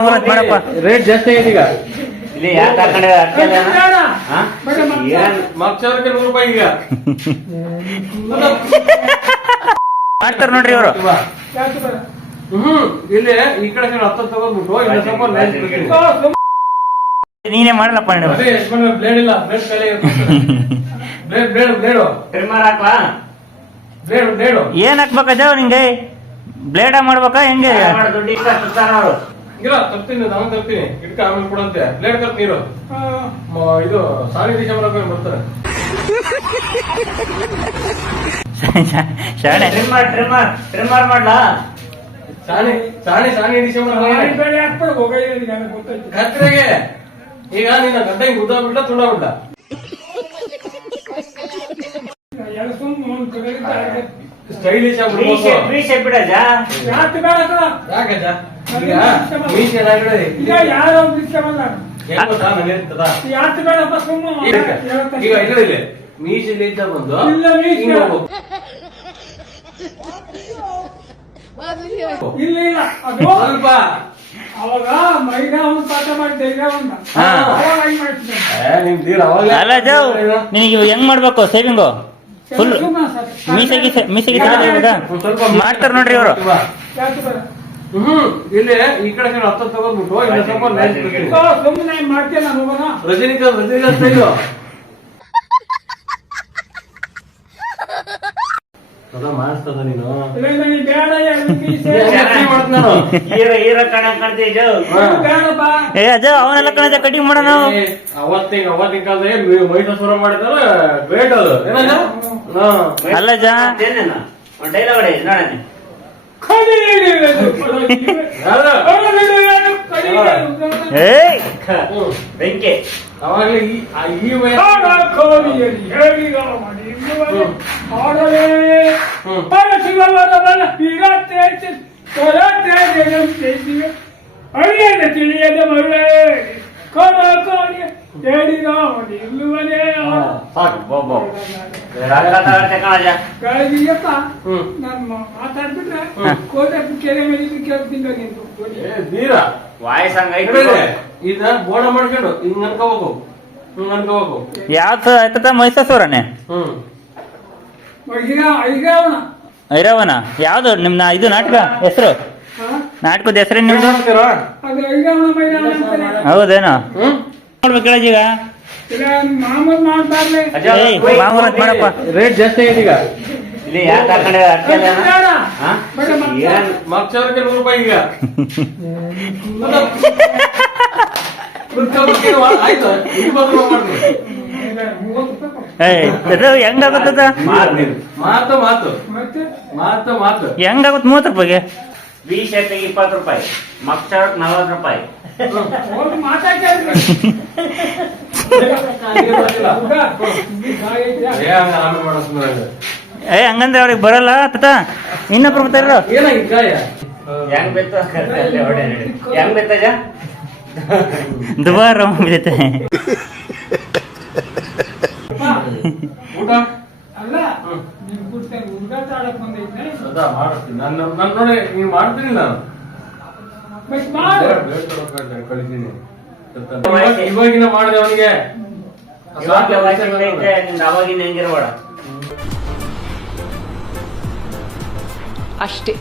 Rate ಜಾಸ್ತಿ ಆಗಿದೆ ಈಗ ಇಲ್ಲಿ ಯಾಕೆ ಹಾಕೊಂಡೆ ಮಕ್ಕಳಕ್ಕೆ 100 ರೂಪಾಯಿ ಈಗ ಮಾಡ್ತಾರ ನೋಡ್ರಿ ಇವರು. ಇಲ್ಲಿ ಈ ಕಡೆ 10 ತಗೊಂಡ್ಬಿಟ್ಟು ನೀನೇ ಮಾಡಲಪ್ಪ. ಬ್ಲೇಡ್ ಇಲ್ಲ, ಬ್ಲೇಡ್ ಖಾಲಿ ಬ್ಲೇಡು ಟ್ರಿಮ್ಮರ್ ಹಾಕ್ಲಾ? ಬ್ಲೇಡು ಏನ್ ಹಾಕ್ಬೇಕಜ ನಿಂಗೆ? ಬ್ಲೇಡ ಮಾಡ್ಬೇಕಾ ಹೆಂಗೆ? ದುಡ್ಡು ಇಷ್ಟ ಅವರು ಇಲ್ಲ ತರ್ತೀನಿ, ನಾನು ತರ್ತೀನಿ, ಇಟ್ಕ ಆಮೇಲೆ ಕೊಡಂತೆ. ಬ್ಲೇಡ್ ಕತ್ ನೀರು ಇದು ಸಾರಿ ಡಿಸೆಂಬರ್ ಬರ್ತಾರೆ. ಶಾಣೆ ಟ್ರಿಮ್ಮರ್ ಮಾಡ್ಲಾ? ಸಾಣಿ ಡಿಸೆಂಬರ್ ಕತ್ರೆಗೆ ಈಗ ನಿನ್ನ ಗಡ್ಡ ಹಿಂಗ್ ಉದ್ದಾಬಿಟ್ಟ ತುಳ್ಳಾಬಿಟ್ಟ. ಸ್ಟೈಲಿಶ್ ಬಿಡಜ ಯಾಕಜ ಈಗ ಮೀಸ್ ಏನಾಗಿದೆ ಈಗ ಇಲ್ಲ ಮೀಸಲಿಂದ ಬಂದು ಇಲ್ಲ ಸ್ವಲ್ಪ ಅವಾಗ ಮೈದಾ ಒಂದು ಪಾಠ ಮಾಡಿ ಅಲ್ಲ ಜವ್ ನಿನಗೆ ಹೆಂಗ್ ಮಾಡ್ಬೇಕು? ಸೇವಿಂಗು ಫುಲ್ ಮೀಸೆಗೆ ಮಾಡ್ತಾರ ನೋಡ್ರಿ ಇವರು. ಇಲ್ಲಿ ಈ ಕಡೆ 10 ತಗೊಂಡ್ಬಿಟ್ಟು ಸುಮ್ಮನೆ ಮಾಡ್ತೇನೆ ನಾನು ಹೋಗೋಣ. ರಜನಿಕಾಂತ್ ಸ್ಟೈಲು ಮಾಡಿಸ್ತದ ನೀನು ಹೀರೋ ಕಾಣ್ತೀವಿ. ಏ ಅಜ ಅವನೆಲ್ಲ ಕಣಜ ಕಟಿಂಗ್ ಮಾಡೋಣ. ಅವತ್ತಿನ ಕಾಲದಲ್ಲಿ ಮಹಿಷಾಸುರ ಮಾಡಿದಾರ ಗ್ರೇಟ್ ಅದು. ಅಲ್ಲ ಜಾ ಡೈಲಾಗ್ ನೋಡನೆ ಬೆಂಕಿ ಅವಾಗಲೇ ಈ ಅಳಿಯದ ತಿಳಿಯದ ಮಗಳೇ ಮಾತಾಡ್ಬಿಟ್ರೆ ಕೋಟೆ ಕೆರೆ ಮೇಲೆ ನೀರ ವಾಯ್ಸ್ ಹಂಗ ಇದನ್ನ ಬೋಡ ಮಾಡ್ಕೊಂಡು ಹಿಂಗ್ ಅನ್ಕೋಬೇಕು. ಯಾವ್ದು ಆಯ್ತದ? ಮಹಿಷಾಸುರನೇ ಐರಾವಣ. ಯಾವ್ದು ನಿಮ್ನ ಇದು ನಾಟಕ ಹೆಸರು? ನಾಟಕದ ಹೆಸರೇನು ನಿಮ್ದು? ಹೌದೇನೋ ನೋಡ್ಬೇಕು ಕೇಳಜೀಗ. ಮಾಮೂಲ್ ಅಂತ ಮಾಡಪ್ಪ. ರೇಟ್ ಜಾಸ್ತಿ ಆಗಿದೆ ಈಗ ಇಲ್ಲಿ ಯಾಕೆ ಹಾಕೊಂಡೆ ಮಕ್ಕಳಕ್ಕೆ 100 ರೂಪಾಯಿ ಈಗ ಹೆಂಗಾಗುತ್ತದ? ಮಾತು ಹೆಂಗಾಗುತ್ತೆ? 30 ರೂಪಾಯಿಗೆ ಬಿ ಶರ್ಟಿಗೆ 20 ರೂಪಾಯಿ, ಮಕ್ಕಳಕ್ಕೆ 40 ರೂಪಾಯಿ. ಏ ಹಂಗಂದ್ರೆ ಅವ್ರಿಗೆ ಬರಲ್ಲ ತತ. ಇನ್ನೊಬ್ರು ಬರ್ತಾರ. ಹೆಂಗ್ ಬೆತ್ತ ಹೆಂಗ್ ಬೆತ್ತಜ ದುಬಾರ ಬಿದ್ದೈತೆ. ಊಟ ಅಲ್ಲ ಹುಡುಗಾಟ ಆಡಕ್ ಬಂದೈತೆ. ನಾನು ನೋಡಿ ನೀವು ಮಾಡ್ತೀನಿ. ನಾನು ಕಳಿತೀನಿ ಇವಾಗಿನ ಮಾಡಿದೆ ಅವನಿಗೆ. ಅವಾಗಿನ ಹೆಂಗಿರ್ಬೇಡ ಅಷ್ಟೇ.